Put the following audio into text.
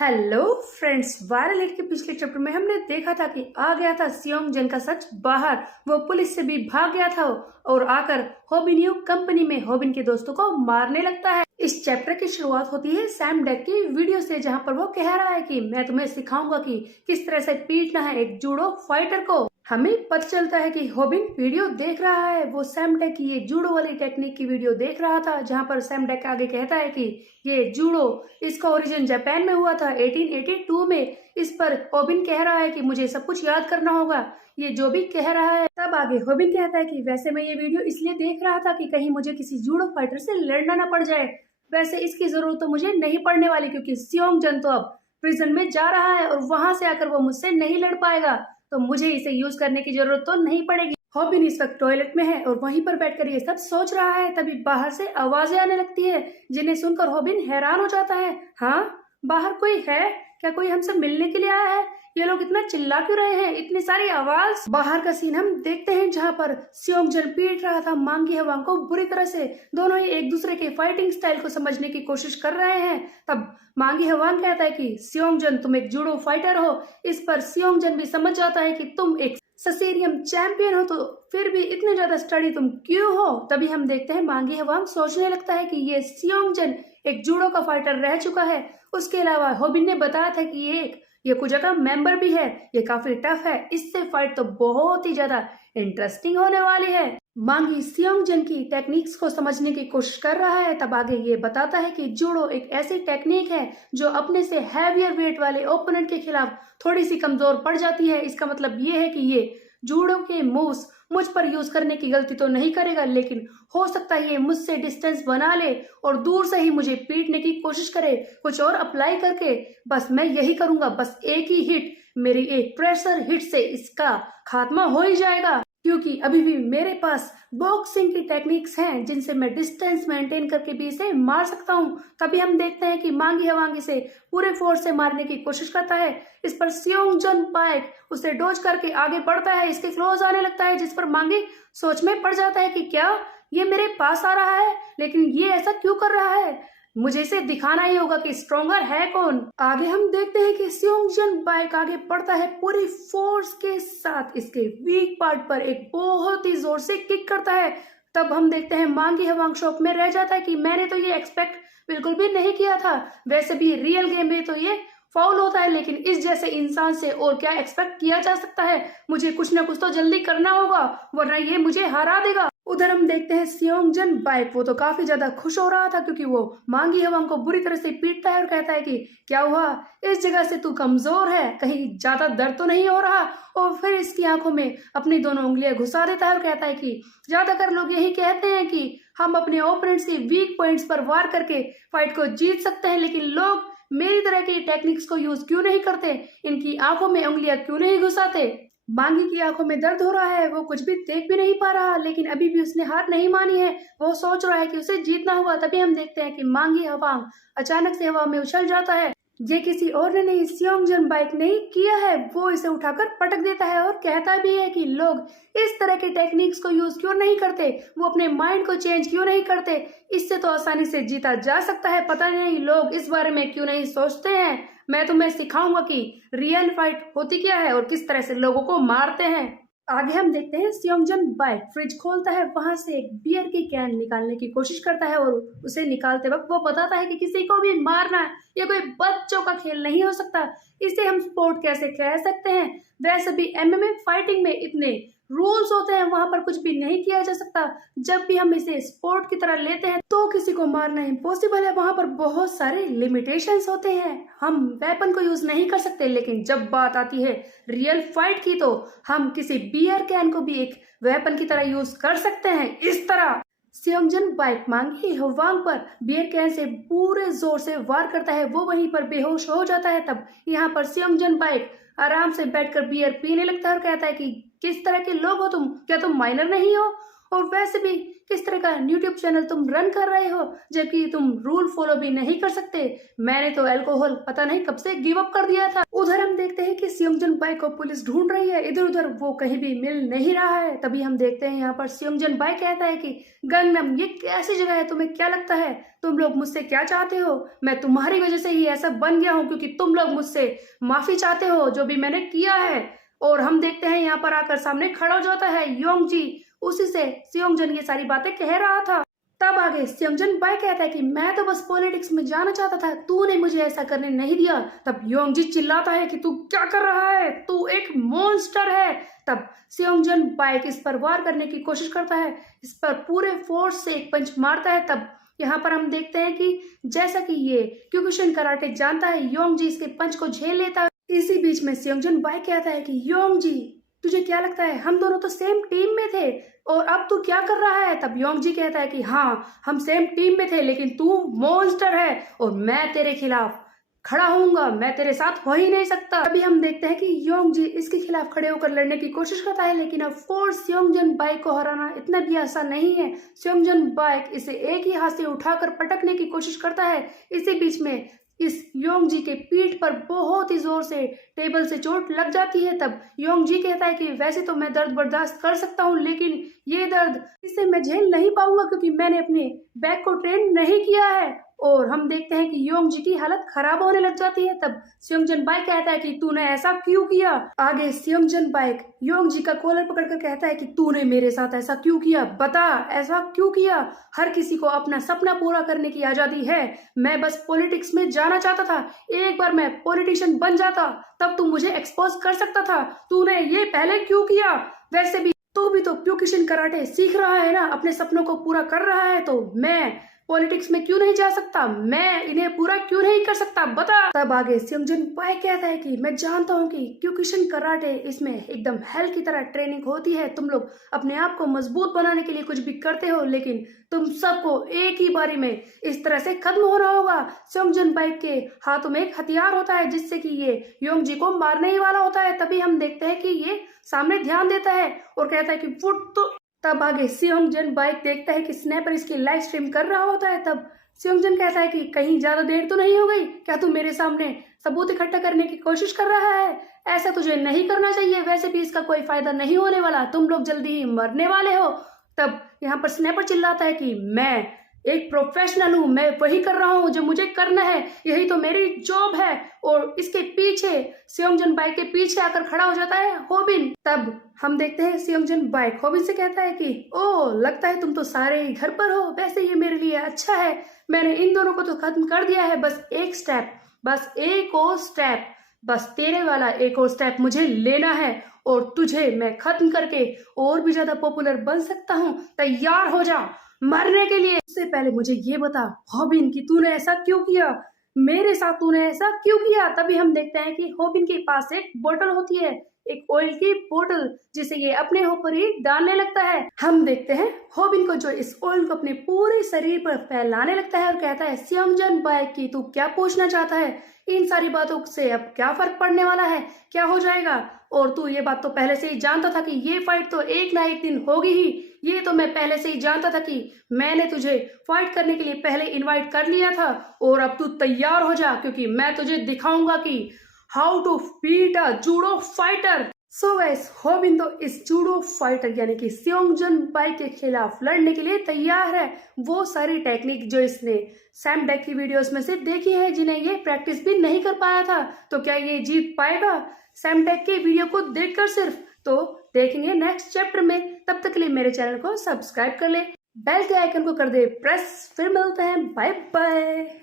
Hello friends, viral hit के पिछले chapter में हमने देखा था कि आ गया था सियोंग जन का सच बाहर। वो पुलिस से भी भाग गया था और आकर होबिन कंपनी में होबिन के दोस्तों को मारने लगता है। इस चैप्टर की शुरुआत होती है सैम डेक की वीडियो से, जहां पर वो कह रहा है कि मैं तुम्हें सिखाऊंगा कि किस तरह से पीटना है एक जूडो फाइटर को। हमें पता चलता है कि होबिन वीडियो देख रहा है। वो सैम डेक की ये जूडो वाली टेक्निक की वीडियो देख रहा था, जहां पर सैम डेक आगे कहता है कि ये जूडो, इसका ओरिजिन जापान में हुआ था 1882 में। इस पर होबिन कह रहा है कि मुझे सब कुछ याद करना होगा, ये जो भी कह रहा है। तब आगे होबिन कहता है कि वैसे मैं ये वीडियो इसलिए देख रहा था कि कहीं मुझे किसी जूडो फाइटर से लड़ना ना पड़ जाए। वैसे इसकी जरूरत तो मुझे नहीं पड़ने वाली, क्योंकि सियोंग जन तो अब प्रिजन में जा रहा है और वहां से आकर वो मुझसे नहीं लड़ पाएगा, तो मुझे इसे यूज करने की जरूरत तो नहीं पड़ेगी। हॉबिन इस वक्त टॉयलेट में है और वहीं पर बैठकर ये सब सोच रहा है। तभी बाहर से आवाजें आने लगती है, जिन्हें सुनकर हॉबिन हैरान हो जाता है। हाँ, बाहर कोई है क्या? कोई हमसे मिलने के लिए आया है? ये लोग इतना चिल्ला क्यों रहे हैं? इतनी सारी आवाज। बाहर का सीन हम देखते हैं, जहाँ पर सियोंग जन पीट रहा था मांगी हवांग को बुरी तरह से। दोनों ही एक दूसरे के फाइटिंग स्टाइल को समझने की कोशिश कर रहे हैं। तब मांगी हवांग कहता है कि सियोंग जन, तुम एक जूडो फाइटर हो। इस पर सियोंग जन भी समझ जाता है कि तुम एक ससेरियम चैंपियन हो, तो फिर भी इतने ज्यादा स्टडी तुम क्यों हो? तभी हम देखते हैं मांगी हवांग सोचने लगता है कि ये सियोंग जन एक जूडो का फाइटर रह चुका है। उसके अलावा होबिन ने बताया था कि ये एक याकुजा का मेंबर भी है, ये काफी टफ है, इससे फाइट तो बहुत ही ज्यादा इंटरेस्टिंग होने वाली है। मांगी सियोंग जन की टेक्निक्स को समझने की कोशिश कर रहा है। तब आगे ये बताता है कि जूडो एक ऐसी टेक्निक है जो अपने से हैवियर वेट वाले ओपोनेंट के खिलाफ थोड़ी सी कमजोर पड़ जाती है। इसका मतलब ये है कि ये जूडो के मूव्स मुझ पर यूज करने की गलती तो नहीं करेगा, लेकिन हो सकता है ये मुझसे डिस्टेंस बना ले और दूर से ही मुझे पीटने की कोशिश करे, कुछ और अप्लाई करके। बस मैं यही करूंगा, बस एक ही हिट, मेरी एक प्रेशर हिट से इसका खात्मा हो ही जाएगा, क्योंकि अभी भी मेरे पास बॉक्सिंग की टेक्निक्स हैं जिनसे मैं डिस्टेंस मेंटेन करके भी इसे मार सकता हूं। तभी हम देखते हैं कि मांगी हवांग इसे पूरे फोर्स से मारने की कोशिश करता है। इस पर सियोंग जन बाइक उसे डोज करके आगे बढ़ता है, इसके क्लोज आने लगता है, जिस पर मांगी सोच में पड़ जाता है कि क्या ये मेरे पास आ रहा है, लेकिन ये ऐसा क्यों कर रहा है? मुझे इसे दिखाना ही होगा कि स्ट्रोंगर है कौन। आगे हम देखते हैं कि सियोंग जन बाइक आगे बढ़ता है पूरी फोर्स के साथ, इसके वीक पार्ट पर एक बहुत ही जोर से किक करता है। तब हम देखते हैं मांगी हवांग शॉक में रह जाता है कि मैंने तो ये एक्सपेक्ट बिल्कुल भी नहीं किया था। वैसे भी रियल गेम में तो ये फाउल होता है, लेकिन इस जैसे इंसान से और क्या एक्सपेक्ट किया जा सकता है। मुझे कुछ ना कुछ तो जल्दी करना होगा, वरना ये मुझे हरा देगा। उधर हम देखते हैं सियोंग जन बाइक, वो तो काफी ज्यादा खुश हो रहा था, क्योंकि वो मांगी हवांग को बुरी तरह से पीटता है और कहता है कि क्या हुआ, इस जगह से तू कमजोर है, कहीं ज्यादा दर्द तो नहीं हो रहा? और फिर इसकी आंखों में अपनी दोनों उंगलियां घुसा देता है और कहता है कि ज्यादातर लोग यही कहते हैं कि हम अपने ओपोनेंट्स के वीक पॉइंट्स पर वार करके फाइट को जीत सकते हैं, लेकिन लोग मेरी तरह की टेक्निक्स को यूज क्यों नहीं करते? इनकी आंखों में उंगलियां क्यों नहीं घुसाते? मांगी की आंखों में दर्द हो रहा है, वो कुछ भी देख भी नहीं पा रहा, लेकिन अभी भी उसने हार नहीं मानी है। वो सोच रहा है कि उसे जीतना होगा। तभी हम देखते हैं कि मांगी हवांग अचानक से हवा में उछल जाता है। ये किसी और ने नहीं, सियोंग जन बाइक ने ही किया है। वो इसे उठाकर पटक देता है और कहता भी है कि लोग इस तरह के टेक्निक्स को यूज क्यों नहीं करते, वो अपने माइंड को चेंज क्यों नहीं करते? इससे तो आसानी से जीता जा सकता है, पता नहीं लोग इस बारे में क्यों नहीं सोचते हैं। मैं तुम्हें सिखाऊंगा कि रियल फाइट होती क्या है और किस तरह से लोगों को मारते हैं। आगे हम देखते हैं सियोंग जन बाइक फ्रिज खोलता है, वहां से एक बियर की कैन निकालने की कोशिश करता है और उसे निकालते वक्त वो बताता है कि किसी को भी मारना ये कोई बच्चों का खेल नहीं हो सकता, इसे हम स्पोर्ट कैसे कह सकते हैं? वैसे भी एमएमए फाइटिंग में इतने रूल्स होते हैं, वहां पर कुछ भी नहीं किया जा सकता। जब भी हम इसे स्पोर्ट की तरह लेते हैं तो किसी को मारना इम्पॉसिबल है, वहां पर बहुत सारे लिमिटेशंस होते हैं, हम वेपन को यूज नहीं कर सकते। लेकिन जब बात आती है रियल फाइट की, तो हम किसी बियर कैन को भी एक वेपन की तरह यूज कर सकते हैं। इस तरह सियोंग जन बाइक मांगी हवांग पर बियर कैन से पूरे जोर से वार करता है, वो वहीं पर बेहोश हो जाता है। तब यहाँ पर सियोंग जन बाइक आराम से बैठकर बियर पीने लगता है और कहता है कि किस तरह के लोग हो तुम, क्या तुम माइनर नहीं हो? और वैसे भी किस तरह का यूट्यूब चैनल तुम रन कर रहे हो जबकि तुम रूल फॉलो भी नहीं कर सकते। मैंने तो अल्कोहल पता नहीं कब से गिव अप कर दिया था। उधर हम देखते हैं कि सियोंगजन बाई को पुलिस ढूंढ रही है, इधर उधर वो कहीं भी मिल नहीं रहा है। तभी हम देखते हैं यहाँ पर सियोंगजन बाई कहता है कि गंगनम ये कैसी जगह है, तुम्हें क्या लगता है, तुम लोग मुझसे क्या चाहते हो, मैं तुम्हारी वजह से ही ऐसा बन गया हूँ क्योंकि तुम लोग मुझसे माफी चाहते हो जो भी मैंने किया है। और हम देखते हैं यहाँ पर आकर सामने खड़ा हो जाता है योंगजी, उसी से सियोंगजन ये सारी बातें कह रहा था। तब आगे सियोंगजन बाई कहता है कि मैं तो बस पॉलिटिक्स में जाना चाहता था, तूने मुझे ऐसा करने नहीं दिया। तब योंगजी चिल्लाता है कि तू क्या कर रहा है, तू एक मॉन्स्टर है। तब सियोंगजन बाई इस पर वार करने की कोशिश करता है, इस पर पूरे फोर्स से एक पंच मारता है। तब यहाँ पर हम देखते हैं कि जैसा कि ये क्योकुशिन कराटे जानता है, योंगजी इसके पंच को झेल लेता है। इसी बीच में सियोंगजन बाई कहता है कि योंगजी तुझे क्या लगता है, हम दोनों तो सेम टीम में थे और अब तू क्या कर रहा है। तब योंगजी कहता है कि हाँ हम सेम टीम में थे लेकिन तू मॉन्स्टर है और मैं तेरे खिलाफ खड़ा होऊंगा, मैं तेरे साथ हो ही नहीं सकता। अभी हम देखते हैं कि योंगजी इसके खिलाफ खड़े होकर लड़ने की कोशिश करता है लेकिन ऑफ कोर्स सियोंगजन बाई को हराना इतना भी आसान नहीं है। सियोंगजन बाई इसे एक ही हाथ से उठाकर पटकने की कोशिश करता है। इसी बीच में इस योंगजी के पीठ पर बहुत ही जोर से टेबल से चोट लग जाती है। तब योंगजी कहता है कि वैसे तो मैं दर्द बर्दाश्त कर सकता हूँ लेकिन ये दर्द इसे मैं झेल नहीं पाऊंगा क्योंकि मैंने अपने बैक को ट्रेन नहीं किया है। और हम देखते हैं कि योंगजी की हालत खराब होने लग जाती है। तब सियोंगजन बाई कहता है कि तूने ऐसा क्यों किया। आगे सियोंगजन बाई योंगजी का कॉलर पकड़कर कहता है कि तूने मेरे साथ ऐसा क्यों किया, बता ऐसा क्यों किया। हर किसी को अपना सपना पूरा करने की आजादी है, मैं बस पॉलिटिक्स में जाना चाहता था, एक बार मैं पॉलिटिशियन बन जाता तब तू मुझे एक्सपोज कर सकता था, तूने ये पहले क्यों किया। वैसे भी तू भी तो क्योकुशिन कराटे सीख रहा है ना, अपने सपनों को पूरा कर रहा है, तो मैं पॉलिटिक्स में क्यों नहीं जा सकता, मैं इन्हें पूरा क्यों नहीं कर सकता, बता। तब आगे सियोंगजन बाई कहता है कि मैं जानता हूँ कि क्योकुशिन कराटे इसमें एकदम हेल की तरह ट्रेनिंग होती है, तुम लोग अपने आप को मजबूत बनाने के लिए कुछ भी करते हो लेकिन तुम सबको एक ही बारी में इस तरह से खत्म होना होगा। सियोंगजन बाई के हाथों में एक हथियार होता है जिससे कि ये योंगजी को मारने ही वाला होता है। तभी हम देखते हैं कि ये सामने ध्यान देता है और कहता है कि फुट तो। तब आगे सियोंगजन बाई देखता है कि स्नैपर इसकी लाइव स्ट्रीम कर रहा होता है। तब सियोंगजन कहता है कि कहीं ज्यादा देर तो नहीं हो गई, क्या तू मेरे सामने सबूत इकट्ठा करने की कोशिश कर रहा है, ऐसा तुझे नहीं करना चाहिए, वैसे भी इसका कोई फायदा नहीं होने वाला, तुम लोग जल्दी ही मरने वाले हो। तब यहाँ पर स्नैपर चिल्लाता है कि मैं एक प्रोफेशनल हूँ, मैं वही कर रहा हूँ जो मुझे करना है, यही तो मेरी जॉब है। और इसके पीछे सियोंगजन बाई के पीछे आकर खड़ा हो जाता है होबिन। तब हम देखते हैं सियोंगजन बाई होबिन से कहता है कि ओ लगता है तुम तो सारे ही घर पर हो, वैसे ये मेरे लिए अच्छा है, मैंने इन दोनों को तो खत्म कर दिया है, बस एक स्टेप, बस एक और स्टेप, बस तेरे वाला एक और स्टेप मुझे लेना है और तुझे मैं खत्म करके और भी ज्यादा पॉपुलर बन सकता हूँ, तैयार हो जा मरने के लिए। उससे पहले मुझे ये बता होबिन कि तूने ऐसा क्यों किया, मेरे साथ तूने ऐसा क्यों किया। तभी हम देखते हैं कि होबिन के पास एक बोतल होती है, एक ऑयल की बोतल, जिसे ये अपने ऊपर ही डालने लगता है। हम देखते हैं होबिन को जो इस ऑयल को अपने पूरे शरीर पर फैलाने लगता है और कहता है सियोंगजन बाई की तू क्या पूछना चाहता है, इन सारी बातों से अब क्या फर्क पड़ने वाला है, क्या हो जाएगा, और तू ये बात तो पहले से ही जानता था कि ये फाइट तो एक ना एक दिन होगी ही, ये तो मैं पहले से ही जानता था कि मैंने तुझे फाइट करने के लिए पहले इनवाइट कर लिया था और अब तू तैयार हो जा क्योंकि मैं तुझे दिखाऊंगा कि how to beat a judo fighter. So guys होबिन तो इस जूडो फाइटर यानी कि सियोंगजन बाई के खिलाफ लड़ने के लिए तैयार है। वो सारी टेक्निक जो इसने सैम डेक की वीडियोस में से देखी है, जिन्हें ये प्रैक्टिस भी नहीं कर पाया था, तो क्या ये जीत पाएगा सैम डेक के वीडियो को देखकर सिर्फ, तो देखेंगे नेक्स्ट चैप्टर में। तब तक के लिए मेरे चैनल को सब्सक्राइब कर ले, बेल के आइकन को कर दे प्रेस, फिर मिलते हैं, बाय बाय।